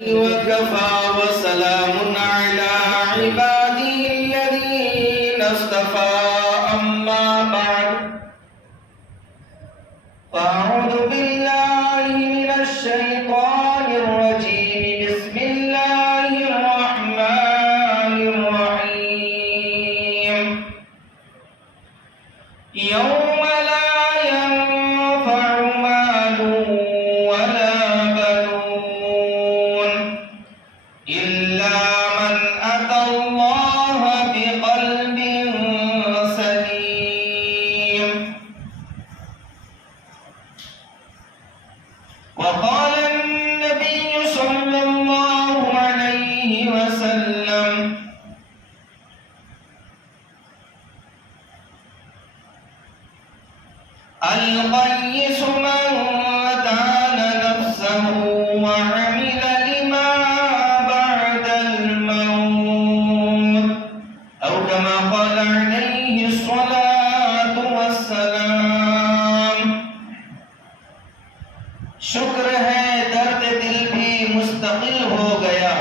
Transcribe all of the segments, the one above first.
وكفى وسلام على عباده الذين اصطفى أما بعد فأعوذ بالله من الشيطان الرجيم بسم الله الرحمن الرحيم يوم لا ينفع مال ولا بنون إلا من أتى الله بقلب سليم وقال النبي صلى الله عليه وسلم القيس من دان نفسه وعمل لما بعد الموت أو كما قال عليه الصلاة والسلام شکر ہے درد دل بھی مستقل ہو گیا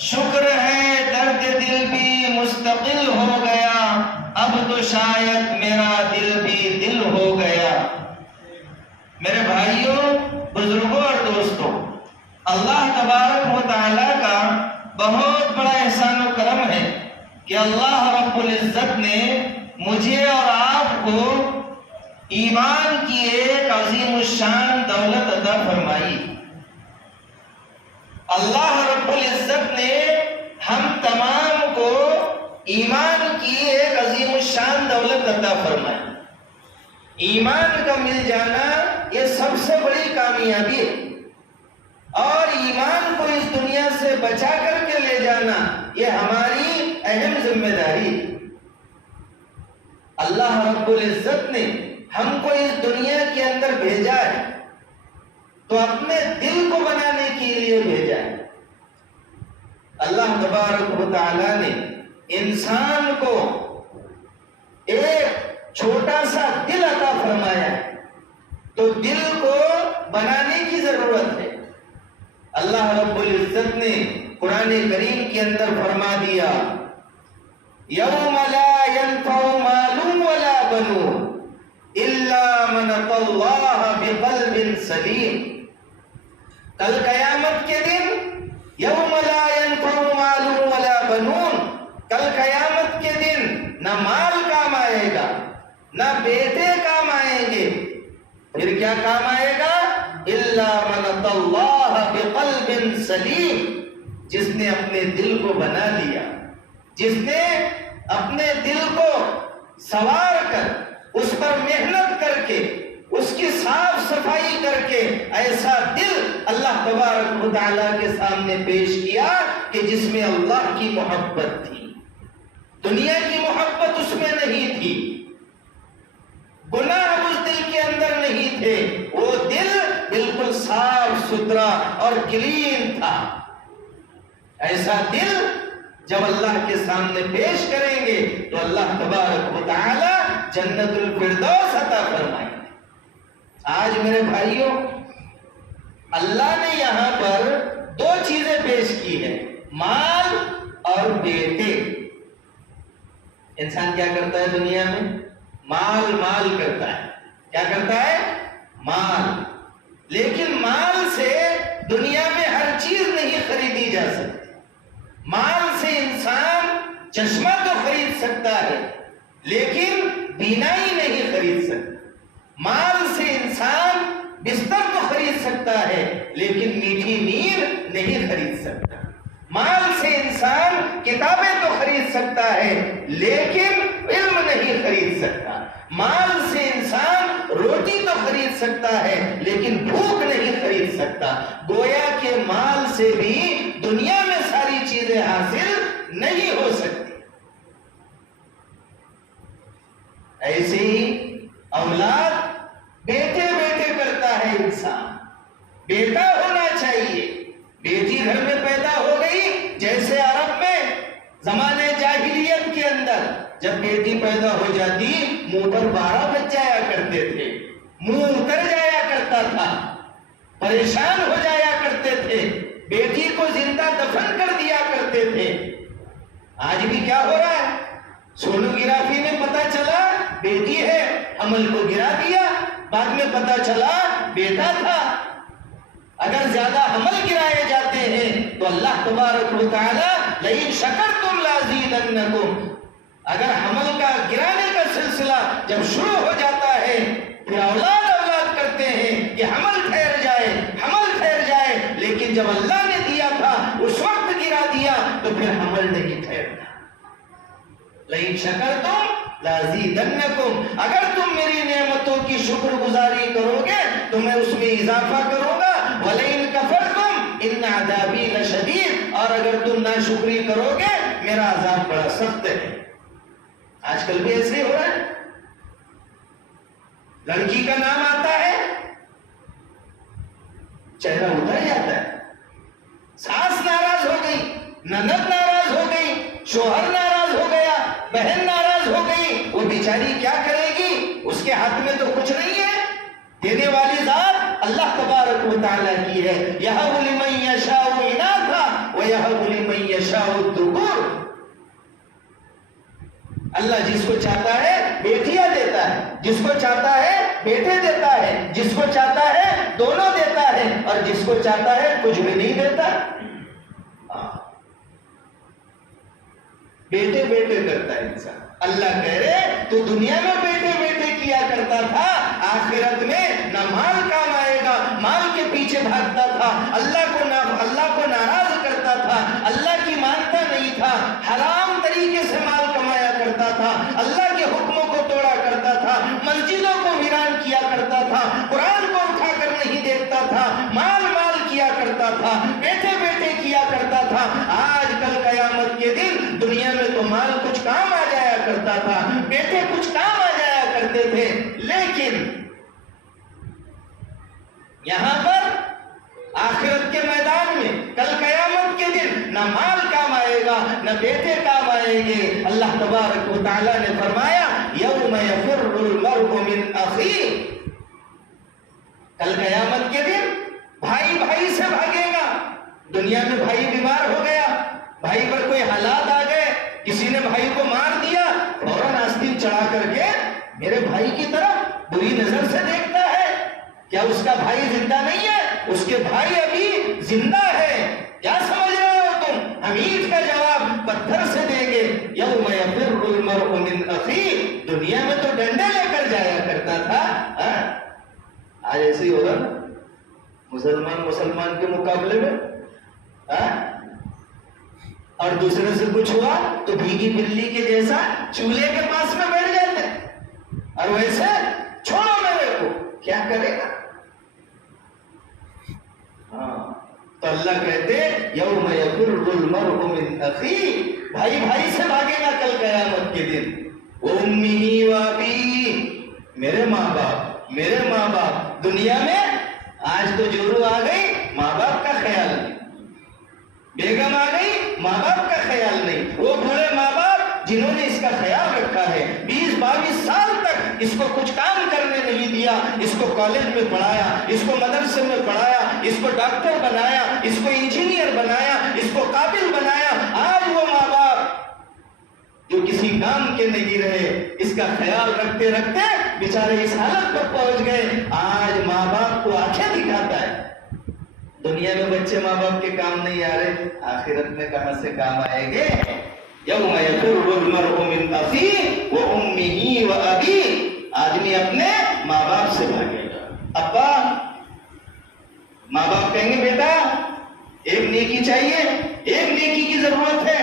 شکر ہے درد دل بھی مستقل ہو گیا اب تو شاید میرا دل بھی دل ہو گیا میرے بھائیوں بزرگوں اور دوستوں اللہ تبارک و تعالیٰ کا بہت بڑا احسان و کرم ہے کہ اللہ رب العزت نے مجھے اور آپ کو ایمان کی ایک عظیم الشان دولت عطا فرمائی اللہ رب العزت نے ہم تمام کو ایمان کی ایک عظیم الشان دولت عطا فرمائی ایمان کا مل جانا یہ سب سے بڑی کامیابی ہے اور ایمان کو اس دنیا سے بچا کر کے لے جانا یہ ہماری اہم ذمہ داری ہے اللہ رب العزت نے ہم کو اس دنیا کے اندر بھیجا ہے تو اپنے دل کو بنانے کے لیے بھیجا ہے اللہ تبارک و تعالیٰ نے انسان کو ایک چھوٹا سا دل عطا فرمایا ہے تو دل کو بنانے کی ضرورت ہے اللہ رب العزت نے قرآن کریم کے اندر فرما دیا یوم لا ينفع مال ولا بنون الا من اتى الله بقلب سلیم کل قیامت کے دن یوم لا ينفع مال ولا بنون کل قیامت کے دن نہ مال کام آئے گا نہ بیٹے کام آئیں گے پھر کیا کام آئے گا الا من اتى الله بقلب سلیم جس نے اپنے دل کو بنا لیا جس نے اپنے دل کو سوار کر اس پر محنت کر کے اس کی صاف صفائی کر کے ایسا دل اللہ تبارک و تعالیٰ کے سامنے پیش کیا کہ جس میں اللہ کی محبت تھی دنیا کی محبت اس میں نہیں تھی گناہ اس دل کے اندر نہیں تھے وہ دل بالکل صاف ستھرا اور کلین تھا ایسا دل جب اللہ کے سامنے پیش کریں گے تو اللہ تبارک و تعالی جنت الفردوس عطا فرمائیں گے آج میرے بھائیوں اللہ نے یہاں پر دو چیزیں پیش کی ہے مال اور بیٹے انسان کیا کرتا ہے دنیا میں مال مال کرتا ہے کیا کرتا ہے مال لیکن مال سے دنیا میں ہر چیز نہیں خریدی جا سکتی مال سے انسان چشمہ تو خرید سکتا ہے لیکن بینائی نہیں خرید سکتا مال سے انسان بستر تو خرید سکتا ہے لیکن میٹھی نیند نہیں خرید سکتا مال سے انسان کتابیں تو خرید سکتا ہے لیکن علم نہیں خرید سکتا مال سے انسان روٹی تو خرید سکتا ہے لیکن بھوک نہیں خرید سکتا گویا کہ مال سے بھی دنیا میں ساری چیزیں حاصل نہیں ہو سکتی ایسے ہی اولاد بیٹے بیٹے کرتا ہے انسان بیٹا ہونا چاہیے بیٹی گھر میں پیدا ہو گئی جیسے عرب میں زمانے جاہلیت کے اندر جب بیٹی پیدا ہو جاتی منہ پر 12 بج جایا کرتے تھے منہ اتر جایا کرتا تھا پریشان ہو جایا کرتے تھے بیٹا کو زندہ دفن کر دیا کرتے تھے. آج بھی کیا ہو رہا ہے؟ سونوگرافی میں پتا چلا بیٹی ہے، حمل کو گرا دیا، بعد میں پتا چلا بیٹا تھا. اگر زیادہ حمل گرائے جاتے ہیں تو اللہ تبارک و تعالی لئن شکرتم لازیدنکم، اگر حمل کا گرانے کا سلسلہ جب شروع ہو جاتا ہے پھر اولاد کرتے ہیں کہ حمل ٹھہر جائے، حمل ٹھہر جائے، لیکن جب اللہ نے دیا تھا اس وقت گرا دیا تو پھر حمل نہیں ٹھہرتا. لئن شکرتم لازیدنکم، اگر تم میری نعمتوں کی شکر گزاری کرو گے تو میں اس میں اضافہ کروں گا. وَلَئِن كَفَرْتُمْ إِنَّ عَذَابِي لَشَدِيدٌ، اور اگر تم ناشکری کرو گے میرا عذاب بڑا سخت ہے. آج کل بھی ایسے ہو رہا ہے. لڑکی کا نام آتا ہے چہرہ اتر جاتا ہے. ساس ناراض ہو گئی، نند ناراض ہو گئی، شوہر ناراض ہو گیا، بہن ناراض ہو گئی، وہ بیچاری کیا کرے گی؟ اس کے ہاتھ میں تو کچھ نہیں ہے. دینے والی ذات اللہ تبارک و تعالیٰ کی ہے. یَهَبُ لِمَن يَشَاءُ إِنَاثًا وَيَهَبُ لِمَن يَشَاءُ الذُّكُورَ، اللہ جس کو چاہتا ہے بیٹیاں دیتا ہے، جس کو چاہتا ہے بیٹے دیتا ہے، جس کو چاہتا ہے دونوں دیتا ہے، اور جس کو چاہتا ہے کچھ بھی نہیں دیتا. بیٹے بیٹے کرتا ہے انسان. اللہ کہہ رہے تو دنیا میں بیٹے بیٹے کیا کرتا تھا، آخرت میں نہ مال کام آئے گا، مال کے پیچھے بھاگتا تھا، اللہ کو ناراض کرتا تھا، اللہ کی مانتا نہیں تھا، حرام طریقے سے مال کمایا کرتا تھا، اللہ کے حکموں کو توڑا کرتا تھا، مسجدوں کو ویران کیا کرتا تھا، قرآن کو اٹھا کر نہیں دیکھتا تھا، مال کیا کرتا تھا، بیٹے بیٹے کیا کرتا تھا. آج کل قیامت کے دن دنیا میں تو مال کچھ کام آ جایا کرتا تھا، بیٹے کچھ کام آ جایا کرتے تھے، لیکن یہاں پر آخرت کے میدان میں کل قیامت کے دن نہ مال کام آئے گا نہ بیٹے کام آئیں گے. اللہ تبارک و تعالی نے فرمایا یوم یفر المرء من اخیہ، کل قیامت کے دن بھائی بھائی سے بھاگے گا. دنیا میں بھائی بیمار ہو گیا، بھائی پر کوئی حالات آ گئے، کسی نے بھائی کو مار دیا، فوراً آستین چڑھا کر کے میرے بھائی کی طرف بری نظر سے دیکھتا ہے. کیا اس کا بھائی زندہ نہیں ہے؟ اس کے بھائی ابھی زندہ ہے. کیا سمجھ رہے ہو تم؟ ہم عید کا جواب پتھر سے دیں گے. یوم یفر المرء من اخیہ، دنیا میں تو ڈنڈے لے کر جایا کرتا تھا، آج ایسے ہی ہوگا نا مسلمان کے مقابلے میں. اور دوسرے سے کچھ ہوا تو بھیگی بلی کے جیسا چولہے کے پاس میں بیٹھ جاتے ہیں، اور ویسے چھوڑو میرے کو، کیا کرے گا؟ تو اللہ کہتے یوم یفر المرء من اخیہ، بھائی بھائی سے بھاگے گا کل قیامت کے دن. امیہ و ابیہ، میرے ماں باپ. دنیا میں آج تو جورو آ گئی، ماں باپ کا خیال نہیں، بیگم آ گئی، ماں باپ کا خیال نہیں. وہ بوڑھے ماں باپ جنہوں نے اس کا خیال رکھا ہے، 20-22 سال تک اس کو کچھ کام کرنے نہیں دیا، اس کو کالج میں پڑھایا، اس کو مدرسے میں پڑھایا، اس کو ڈاکٹر بنایا، اس کو انجینئر بنایا، اس کو قابل بنایا. آج وہ ماں باپ جو کسی کام کے نہیں رہے، اس کا خیال رکھتے رکھتے بیچارے اس حالت پر پہنچ گئے. آج ماں باپ کو آنکھیں دکھاتا ہے. دنیا میں بچے ماں باپ کے کام نہیں آ رہے، آخرت میں کہاں سے کام آئیں گے؟ یوم یفر المرء من اخیہ وامہ وابیہ، آدمی اپنے ماں باپ سے بھاگے گا. ابا، ماں باپ کہیں گے بیٹا ایک نیکی چاہیے، ایک نیکی کی ضرورت ہے،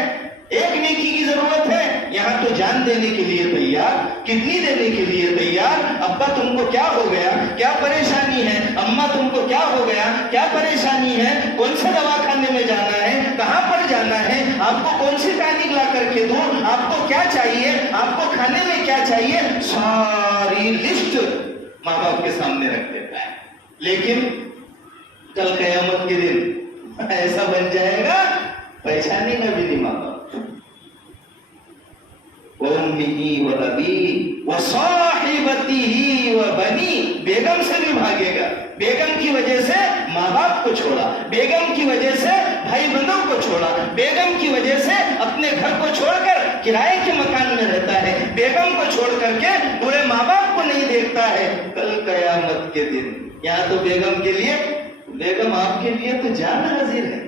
ایک نیکی کی ضرورت ہے. یہاں تو جان دینے کے لیے تیار، کتنی دینے کے لیے تیار. ابا تم کو کیا ہو گیا، کیا پریشانی ہے؟ اماں تم کو کیا ہو گیا، کیا پریشانی ہے؟ کون سے دواخانے میں جانا ہے، کہاں پر جانا ہے، آپ کو کون سی ٹانک لا کر کے دوں، آپ کو کیا چاہیے، آپ کو کھانے میں کیا چاہیے، ساری لسٹ ماں باپ کے سامنے رکھ دیتا ہے. لیکن کل قیامت کے دن ایسا بن جائے گا پہچانے گا بھی نہیں ماں باپ. وَأُمِّهِ وَأَبِيهِ وَصَاحِبَتِهِ وَبَنِيهِ، بیگم سے بھی بھاگے گا. بیگم کی وجہ سے ماں باپ کو چھوڑا، بیگم کی وجہ سے بھائی بندوں کو چھوڑا، بیگم کی وجہ سے اپنے گھر کو چھوڑ کر کرائے کے مکان میں رہتا ہے، بیگم کو چھوڑ کر کے پورے ماں باپ کو نہیں دیکھتا ہے، کل قیامت کے دن یہاں تو بیگم کے لیے، بیگم آپ کے لیے تو جان حاضر ہے،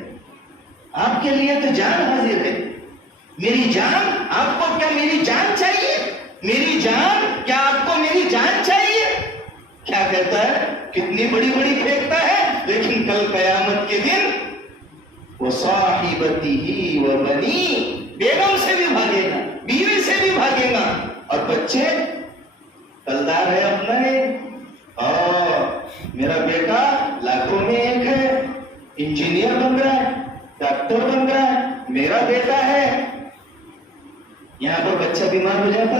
آپ کے لیے تو جان حاضر ہے. میری جان، آپ کو کیا میری جان چاہیے؟ میری جان، کیا آپ کو میری جان چاہیے؟ کیا کہتا ہے؟ کتنی بڑی بڑی پھینکتا ہے، لیکن کل قیامت کے دن وَصَاحِبَتِهِ وَبَنِيهِ، بیگم سے بھی بھاگے گا، بیوی سے بھی بھاگے گا، اور بچے کلدار ہے اپنا ہے. میرا بیٹا لاکھوں میں ایک ہے، انجینئر بن رہا ہے، ڈاکٹر بن رہا ہے، میرا بیٹا ہے. یہاں پر بچہ بیمار ہو جاتا،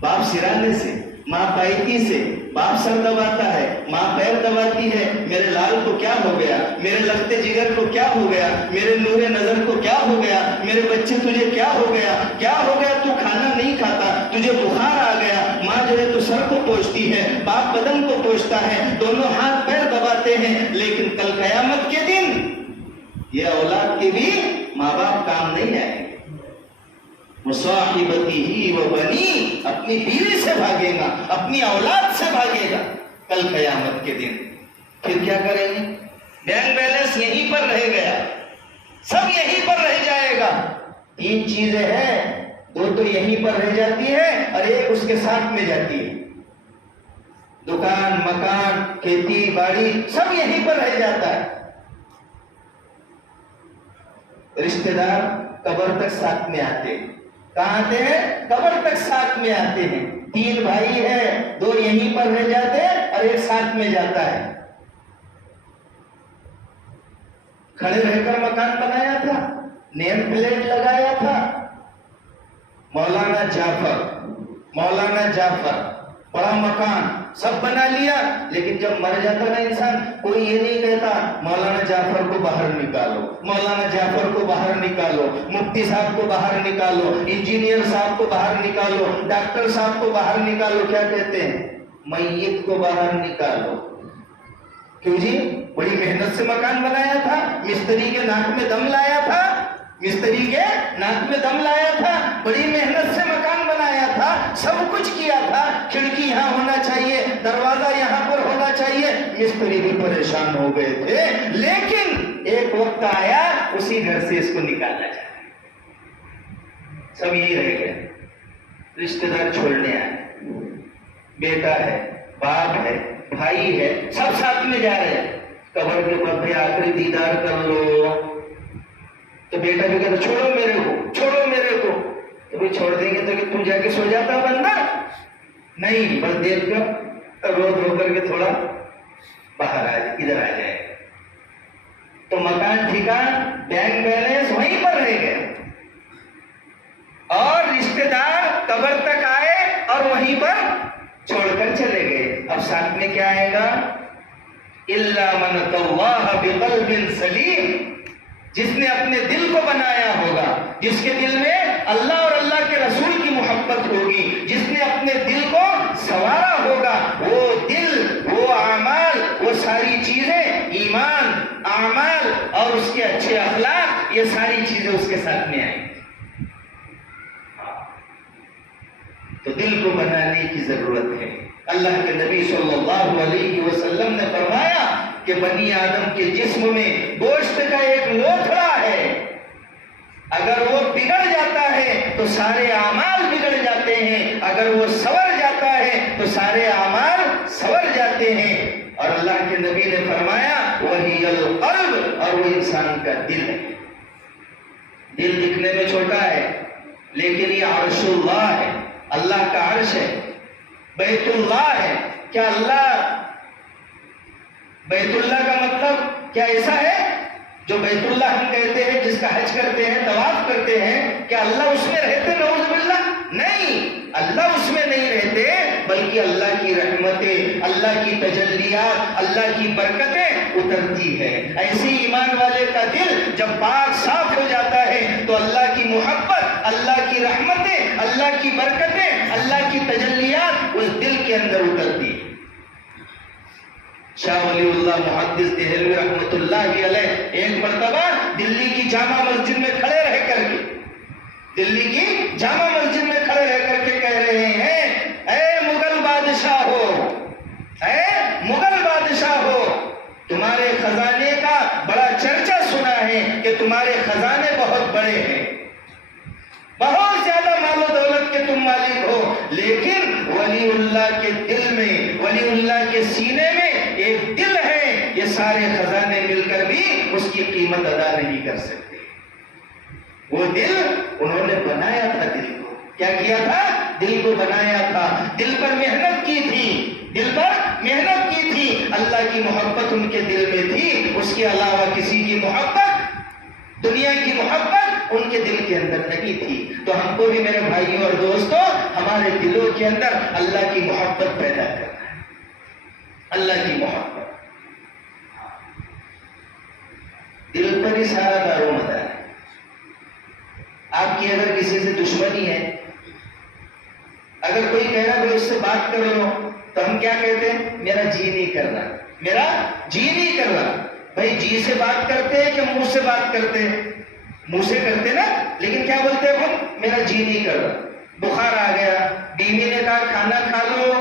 باپ سرانے سے، ماں پائیتی سے، باپ سر دباتا ہے، ماں پیر دباتی ہے، میرے لال کو کیا ہو گیا، میرے لختے جگر کو کیا ہو گیا، میرے نور نظر کو کیا ہو گیا، میرے بچے تجھے کیا ہو گیا، کیا ہو گیا، تو کھانا نہیں کھاتا، تجھے بخار آ گیا. ماں جو ہے تو سر کو پوچھتی ہے، باپ بدن کو پوچھتا ہے، دونوں ہاتھ پیر دباتے ہیں. لیکن کل قیامت کے دن یہ اولاد کے بھی ماں باپ کام نہیں آئے. مصاحبتہ وبنی، اپنی بیوی سے بھاگے گا، اپنی اولاد سے بھاگے گا کل قیامت کے دن. پھر کیا کریں گے؟ بینک بیلنس یہیں پر رہ گیا، سب یہیں پر رہ جائے گا. تین چیزیں ہیں، دو تو یہیں پر رہ جاتی ہے اور ایک اس کے ساتھ میں جاتی ہے. دکان، مکان، کھیتی باڑی سب یہیں پر رہ جاتا ہے. رشتہ دار قبر تک ساتھ میں آتے ہیں. کہاں آتے ہیں؟ قبر تک ساتھ میں آتے ہیں. تین بھائی ہیں، دو یہیں پر رہ جاتے ہیں اور ایک ساتھ میں جاتا ہے. کھڑے رہ کر مکان بنایا تھا، نیم پلیٹ لگایا تھا، مولانا جعفر، بڑا مکان سب بنا لیا. لیکن جب مر جاتا نا انسان، کوئی یہ نہیں کہتا مولانا جعفر کو باہر نکالو، مولانا جعفر کو باہر نکالو، مفتی صاحب کو باہر نکالو، انجینئر صاحب کو باہر نکالو، ڈاکٹر صاحب کو باہر نکالو. کیا کہتے ہیں؟ میت کو باہر نکالو. کیوں جی؟ بڑی محنت سے مکان بنایا تھا، مستری کے ناک میں دم لایا تھا، مستری کے ناک میں دم لایا تھا، بڑی محنت سے مکان بنایا تھا، سب کچھ کیا تھا، کھڑکی یہاں ہونا چاہیے، دروازہ یہاں پر ہونا چاہیے. مستری بھی پریشان ہو گئے تھے، لیکن ایک وقت آیا اسی گھر سے اس کو نکالا جائے. سب یہی رہ گئے. رشتہ دار چھوڑنے آئے، بیٹا ہے، باپ ہے، بھائی ہے، سب ساتھ میں جا رہے ہیں. قبر کے اوپر آخری دیدار کر لو. تو بیٹا بھی کہتا چھوڑو میرے کو، چھوڑو میرے کو. تو بھی چھوڑ دیں گے تو کہ تم جا کے سو جاتا بندہ؟ نہیں، بس دیکھ کر رو کر کے تھوڑا باہر آ جائے، ادھر آ جائے. تو مکان ٹھکان، بینک بیلنس وہیں پر رہ گئے، اور رشتہ دار قبر تک آئے اور وہیں پر چھوڑ کر چلے گئے. اب ساتھ میں کیا آئے گا؟ اِلَّا مَنْ أَتَى اللَّهَ بِقَلْبٍ سَلِيمٍ، جس نے اپنے دل کو بنایا ہوگا، جس کے دل میں اللہ اور اللہ کے رسول کی محبت ہوگی، جس نے اپنے دل کو سنوارا ہوگا، وہ دل، وہ اعمال، وہ ساری چیزیں، ایمان، اعمال اور اس کے اچھے اخلاق، یہ ساری چیزیں اس کے ساتھ میں آئیں. تو دل کو بنانے کی ضرورت ہے. اللہ کے نبی صلی اللہ علیہ وسلم نے فرمایا کہ بنی آدم کے جسم میں گوشت کا ایک لوتھڑا ہے، اگر وہ بگڑ جاتا ہے تو سارے اعمال بگڑ جاتے ہیں، اگر وہ سنور جاتا ہے تو سارے اعمال سنور جاتے ہیں. اور اللہ کے نبی نے فرمایا وہی القلب، اور وہ انسان کا دل ہے. دل دکھنے میں چھوٹا ہے لیکن یہ عرش اللہ ہے، اللہ کا عرش ہے، بیت اللہ ہے. کیا اللہ، بیت اللہ کا مطلب کیا ایسا ہے جو بیت اللہ ہم کہتے ہیں، جس کا حج کرتے ہیں، طواف کرتے ہیں، کیا اللہ اس میں رہتے؟ نعوذ باللہ، نہیں، اللہ اس میں نہیں رہتے، بلکہ اللہ کی رحمتیں، اللہ کی تجلیات، اللہ کی برکتیں اترتی ہے. ایسی ایمان والے کا دل جب پاک صاف ہو جاتا ہے تو اللہ کی محبت، اللہ کی رحمتیں، اللہ کی برکتیں، اللہ کی تجلیات اس دل کے اندر اترتی ہے. شاہ ولی اللہ محدث دہلوی رحمت اللہ علیہ ایک مرتبہ دلی کی جامع مسجد میں کھڑے رہ کر کے، دلی کی جامع مسجد میں کھڑے رہ کر کے کہہ رہے ہیں اے مغل بادشاہ ہو، اے مغل بادشاہ ہو، تمہارے خزانے کا بڑا چرچا سنا ہے کہ تمہارے خزانے بہت بڑے ہیں، بہت زیادہ مال و دولت کے تم مالک ہو، لیکن ولی اللہ کے دل میں، ولی اللہ کے سینے میں ایک دل ہے، یہ سارے خزانے مل کر بھی اس کی قیمت ادا نہیں کر سکتے۔ وہ دل انہوں نے بنایا تھا، دل کو کیا کیا تھا؟ دل کو بنایا تھا، دل پر محنت کی تھی، دل پر محنت کی تھی، اللہ کی محبت ان کے دل میں تھی، اس کے علاوہ کسی کی محبت، دنیا کی محبت ان کے دل کے اندر نہیں تھی۔ تو ہم کو بھی میرے بھائیوں اور دوستوں ہمارے دلوں کے اندر اللہ کی محبت پیدا کرنا ہے، اللہ کی محبت۔ دل پر ہی سارا دار و مدار ہے۔ آپ کی اگر کسی سے دشمنی ہے، اگر کوئی کہہ رہا ہے اس سے بات کر لو، تو ہم کیا کہتے ہیں؟ میرا جی نہیں کر رہا، میرا جی نہیں کر رہا۔ بھائی جی سے بات کرتے ہیں کہ منہ سے بات کرتے ہیں؟ منہ سے کرتے نا، لیکن کیا بولتے ہیں ہم؟ میرا جی نہیں کر رہا، بخار آ گیا، بیوی نے کہا کھانا کھا لو،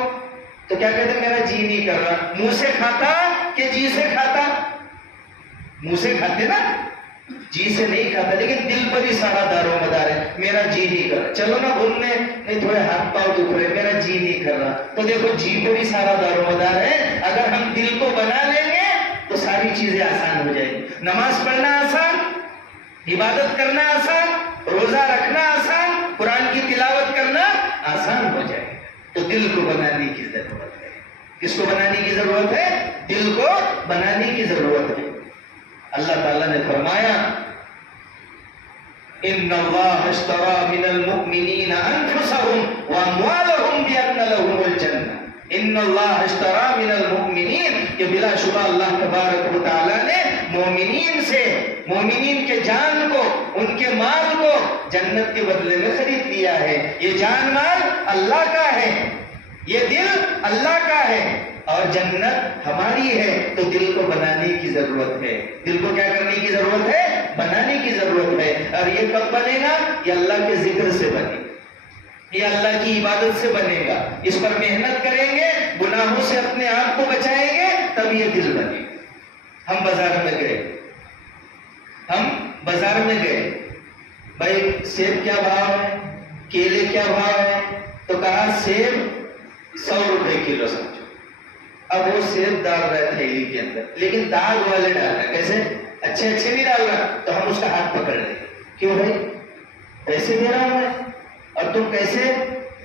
تو کیا کہتے ہیں؟ میرا جی نہیں کر رہا۔ منہ سے کھاتا کہ جی سے کھاتا؟ منہ سے کھاتے نا، جی سے نہیں کھاتا، لیکن دل پر ہی سارا دار و مدار ہے، میرا جی نہیں کر رہا، چلو نا گھومنے، نہیں تھوڑے ہاتھ پاؤں دکھ رہے، میرا جی نہیں کر رہا۔ تو دیکھو جی پر ہی سارا دار و مدار ہے۔ اگر ہم دل کو بنا لیں گے تو ساری چیزیں آسان ہو جائیں گی۔ نماز پڑھنا آسان، عبادت کرنا آسان، روزہ رکھنا آسان، قرآن کی تلاوت کرنا آسان ہو جائے گا۔ تو دل کو بنانے کی ضرورت ہے۔ کس کو بنانے کی ضرورت ہے؟ دل کو بنانے کی ضرورت ہے۔ اللہ تعالیٰ نے فرمایا ان اللہ اشترى من المؤمنین انفسهم واموالهم بان لهم الجنہ۔ ان اللہ اشترى من المؤمنین، کہ بلا شبہ اللہ تبارک و تعالیٰ نے مومنین سے، مومنین کے جان کو، ان کے مال کو جنت کے بدلے میں خرید لیا ہے۔ یہ جان مال اللہ کا ہے، یہ دل اللہ کا ہے، اور جنت ہماری ہے۔ تو دل کو بنانے کی ضرورت ہے۔ دل کو کیا کرنے کی ضرورت ہے؟ بنانے کی ضرورت ہے۔ اور یہ کب بنے گا؟ یہ اللہ کے ذکر سے بنے گا، یہ اللہ کی عبادت سے بنے گا۔ اس پر محنت کریں گے، گناہوں سے اپنے آپ کو بچائیں گے، تب یہ دل بنے گا۔ ہم بازار میں گئے، ہم بازار میں گئے، بھائی سیب کیا بھاؤ ہے، کیلے کیا بھاؤ ہے؟ تو کہا سیب 100 روپے کلو سمجھو۔ اب وہ سیب ڈال رہا ہے تھیلی کے اندر، لیکن داغ والے ڈال رہا ہے، کیسے؟ اچھے اچھے نہیں ڈال رہا۔ تو ہم اس کا ہاتھ پکڑ لیں، کیوں بھائی پیسے دے رہا ہوں میں، اور تم کیسے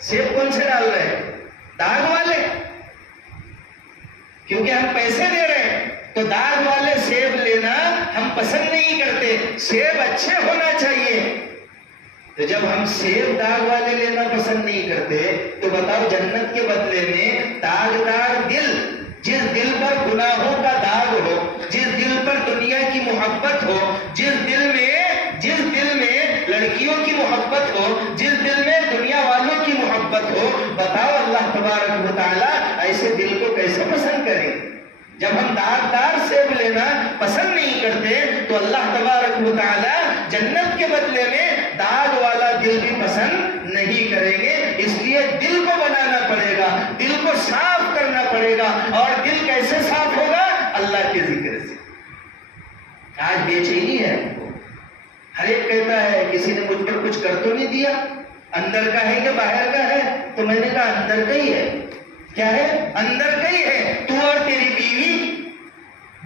سیب کون سے ڈال رہے ہیں؟ داغ والے، کیونکہ ہم پیسے دے رہے ہیں۔ تو داغ والے سیب لینا ہم پسند نہیں کرتے، سیب اچھے ہونا چاہیے۔ تو جب ہم سیب داغ والے لینا پسند نہیں کرتے، تو بتاؤ جنت کے بدلے میں داغدار دل، جس دل پر گناہوں کا داغ ہو، جس دل پر دنیا کی محبت ہو، جس دل میں لڑکیوں کی محبت ہو، جس دل میں دنیا والوں کی محبت ہو، بتاؤ اللہ تبارک و تعالیٰ ایسے دل کو کیسے پسند کریں؟ جب ہم داغدار سیب لینا پسند نہیں کرتے، تو اللہ تبارک و تعالیٰ جنت کے بدلے میں داغ والا دل بھی پسند نہیں کریں گے۔ اس لیے دل کو بنانا پڑے گا، دل کو صاف کرنا پڑے گا۔ اور دل کیسے صاف ہوگا؟ اللہ کے ذکر سے۔ آج بے چینی ہے، ہر ایک کہتا ہے کسی نے مجھ پر کچھ کر تو نہیں دیا، اندر کا ہے کہ باہر کا ہے؟ تو میں نے کہا اندر کا ہی ہے۔ کیا ہے؟ اندر کا ہی ہے۔ تو اور تیری بیوی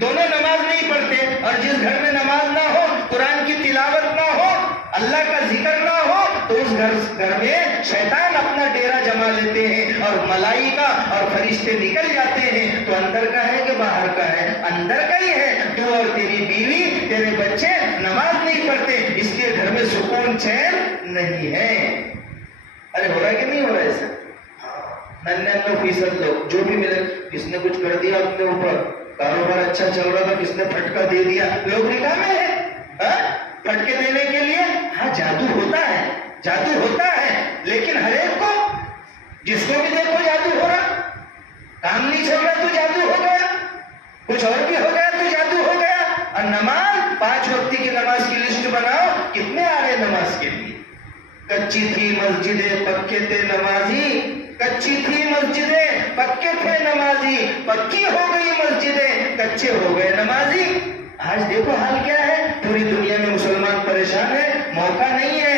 دونوں نماز نہیں پڑھتے، اور جس گھر میں نماز نہ ہو، قرآن کی تلاوت نہ ہو، اللہ کا ذکر نہ ہو، تو اس گھر میں شیطان اپنا ڈیرا جما لیتے ہیں، اور ملائکہ اور فرشتے نکل جاتے ہیں۔ تو اندر کا ہے کہ باہر کا ہے؟ اندر کا ہی ہے۔ تو اور تیری بیوی، تیرے بچے نماز نہیں پڑھتے، اس لیے گھر میں سکون چین نہیں ہے۔ ارے ہو رہا ہے کہ نہیں ہو رہا ہے ایسا؟ 99% لوگ جو بھی ملے، کس نے کچھ کر دیا اپنے اوپر، کاروبار اچھا چل رہا تھا، کس نے پھٹکا دے دیا، لوگ نکامے ہیں پھٹکے دینے کے لیے۔ ہاں جادو ہوتا ہے، جادو ہوتا ہے، لیکن ہر ایک کو، جس کو بھی دیکھو جادو ہو رہا، کام نہیں چل رہا تو جادو ہو گیا، کچھ اور بھی ہو گیا تو جادو ہو گیا۔ اور نماز 5 وقت کی نماز نماز کے لیے. کچی تھی مسجدیں پکے تھے نمازی، کچی تھی مسجدیں پکے تھے نمازی، پکی ہو گئی مسجدیں کچے ہو گئے نمازی. آج دیکھو حال کیا ہے، پوری دنیا میں مسلمان پریشان ہے. موقع نہیں ہے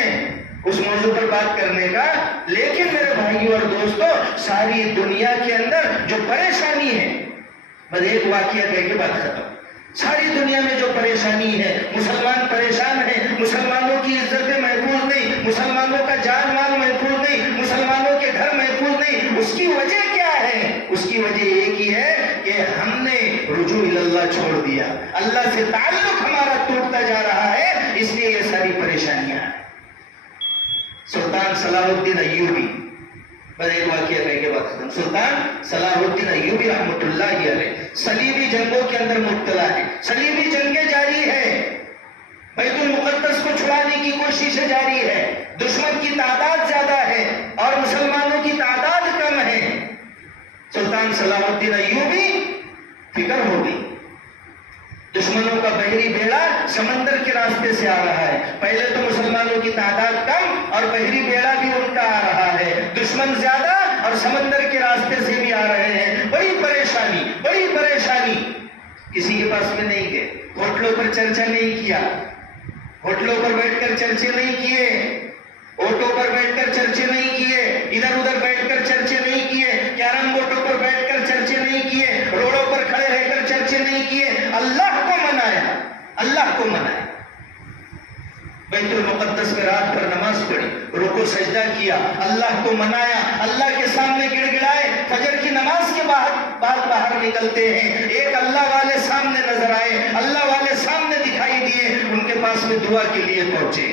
اس موضوع پر بات کرنے کا، لیکن میرے بھائیوں اور دوستوں، ساری دنیا کے اندر جو پریشانی ہے، بس ایک واقعہ کہہ کے بات ختم. ساری دنیا میں جو پریشانی ہے، مسلمان پریشان ہیں، مسلمانوں کی عزتیں محفوظ نہیں، مسلمانوں کا جان مال محفوظ نہیں، مسلمانوں کے گھر محفوظ نہیں. اس کی وجہ کیا ہے؟ اس کی وجہ ایک ہی ہے کہ ہم نے رجوع اللہ چھوڑ دیا. اللہ سے تعلق ہمارا ٹوٹتا جا رہا ہے، اس لیے یہ ساری پریشانیاں ہیں. سلطان صلاح الدین ایوبی، بس ایک واقعہ کہہ کے بات ختم. سلطان صلاح الدین ایوبی رحمۃ اللہ علیہ صلیبی جنگوں کے اندر مبتلا ہے. صلیبی جنگیں جاری ہے، بیت المقدس کو چھڑانے کی کوششیں جاری ہے. دشمن کی تعداد زیادہ ہے اور مسلمانوں کی تعداد کم ہے. سلطان صلاح الدین ایوبی فکر ہو گئی. دشمنوں کا بحری بیڑا سمندر کے راستے سے آ رہا ہے. پہلے تو مسلمانوں کی تعداد کم اور بحری بیڑا بھی الٹا آ رہا ہے. دشمن زیادہ اور سمندر کے راستے سے بھی آ رہے ہیں. بڑی پریشانی، بڑی پریشانی. کسی کے پاس میں نہیں گئے، ہوٹلوں پر چرچا نہیں کیا، ہوٹلوں پر بیٹھ کر چرچے نہیں کیے، آٹو پر بیٹھ کر چرچے نہیں کیے، ادھر ادھر بیٹھ کر چرچے نہیں کیے، کیرم بورڈوں پر بیٹھ کر چرچے نہیں کیے، روڈوں پر کھڑے رہ کر چرچے نہیں کیے. اللہ کو منایا، اللہ کو منایا. بیت المقدس میں رات بھر نماز پڑھی، رکوع سجدہ کیا، اللہ کو منایا، اللہ کے سامنے گڑ گڑائے. فجر کی نماز کے بعد باہر نکلتے ہیں، ایک اللہ والے سامنے نظر آئے، اللہ والے سامنے دکھائی دیے. ان کے پاس میں دعا کے لیے پہنچے،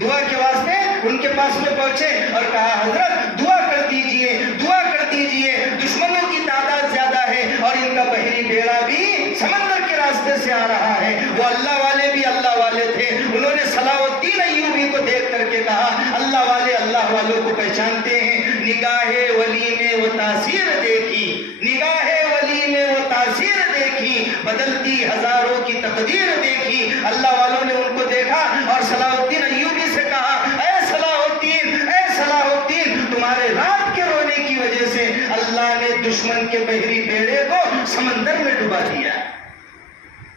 دعا کے واسطے ان کے پاس میں پہنچے اور کہا حضرت دعا کر دیجئے، دعا کر دیجئے. دشمنوں کی تعداد زیادہ ہے اور ان کا بحری بیڑا بھی سمندر کے راستے سے آ رہا ہے. وہ اللہ والے بھی اللہ والے تھے. انہوں نے صلاح الدین ایوبی کو دیکھ کر کے کہا اللہ والے اللہ والوں کو پہچانتے ہیں. نگاہ ولی میں وہ تاثیر دیکھی، نگاہ ولی میں وہ تاثیر دیکھی، بدلتی ہزاروں کی تقدیر دیکھی. اللہ والوں نے ان کو دیکھا اور صلاح الدین ایوبی سے کہا اے صلاح الدین، اے صلاح الدین، تمہارے رات کے رونے کی وجہ سے اللہ نے دشمن کے بحری بیڑے کو سمندر میں ڈبا دیا.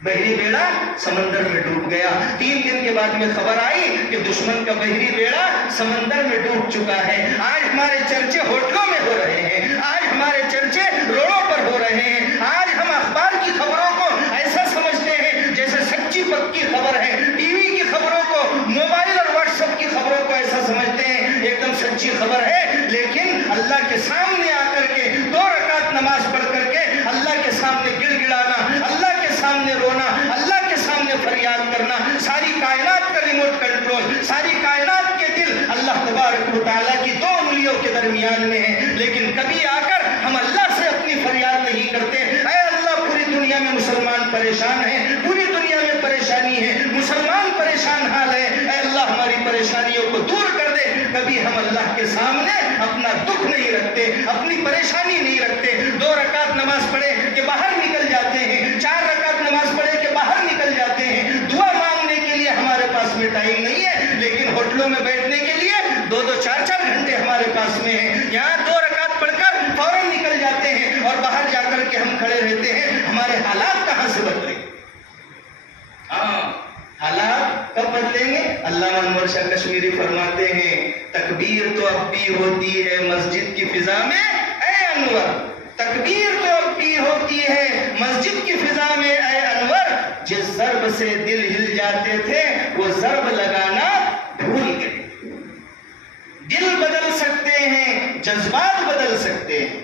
بحری بیڑا سمندر میں ڈوب گیا. 3 دن کے بعد میں خبر آئی کہ دشمن کا بحری بیڑا سمندر میں ڈوب چکا ہے. آج ہمارے چرچے ہوٹلوں میں ہو رہے ہیں، آج ہمارے چرچے روڈوں پر ہو رہے ہیں. آج ہم اخبار کی خبروں کو ایسا سمجھتے ہیں جیسے سچی پکی خبر ہے. ٹی وی کی خبروں کو، موبائل اور واٹس ایپ کی خبروں کو ایسا سمجھتے ہیں ایک دم سچی خبر ہے. لیکن اللہ کے سامنے آ کر کے 2 رکعت نماز پڑھ کر کے اللہ کے سامنے گڑ گڑانا، اللہ کے سامنے رونا، اللہ کے سامنے فریاد کرنا، ساری کائنات کا ریموٹ کنٹرول، ساری کائنات کے دل اللہ تبارک و تعالیٰ کی 2 انگلیوں کے درمیان میں ہے. لیکن کبھی آ کر ہم اللہ سے اپنی فریاد نہیں کرتے. اے اللہ، پوری دنیا میں مسلمان پریشان ہیں، پوری دنیا میں پریشانی ہے، مسلمان پریشان حال ہے. اے اللہ، ہماری پریشانیوں کو دور کر دے. کبھی ہم اللہ کے سامنے اپنا دکھ نہیں رکھتے، اپنی پریشانی نہیں رکھتے. 2 رکعت نماز پڑھے کہ باہر نکل جاتے ہیں، 4 رکعت نماز پڑھے کہ باہر نکل جاتے ہیں. دعا مانگنے کے لیے ہمارے پاس میں ٹائم نہیں ہے، لیکن ہوٹلوں میں بیٹھنے کے لیے 2-2 4-4 گھنٹے ہمارے پاس میں ہیں. یہاں 2 رکعت پڑھ کر فوراً نکل جاتے ہیں اور باہر جا کر کے ہم کھڑے رہتے ہیں. ہمارے حالات کہاں سے بدلیں؟ حالات کب بدلیں گے؟ علامہ انور شاہ کشمیری فرماتے ہیں تکبیر تو اب بھی ہوتی ہے مسجد کی فضا میں اے انور، تکبیر تو اب بھی ہوتی ہے مسجد کی فضا میں اے انور. جس ضرب سے دل ہل جاتے تھے وہ ضرب لگانا بھول گئے. دل بدل سکتے ہیں، جذبات بدل سکتے ہیں،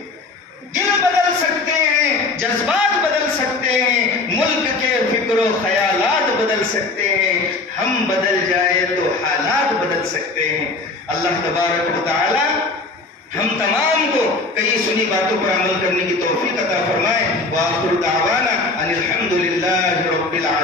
دل بدل سکتے ہیں، جذبات بدل سکتے ہیں، ملک کے فکر و خیالات بدل سکتے ہیں. ہم بدل جائے تو حالات بدل سکتے ہیں. اللہ تبارک و تعالی ہم تمام کو کئی سنی باتوں پر عمل کرنے کی توفیق عطا فرمائے. وآخر دعوانا ان الحمد للہ رب العالمین.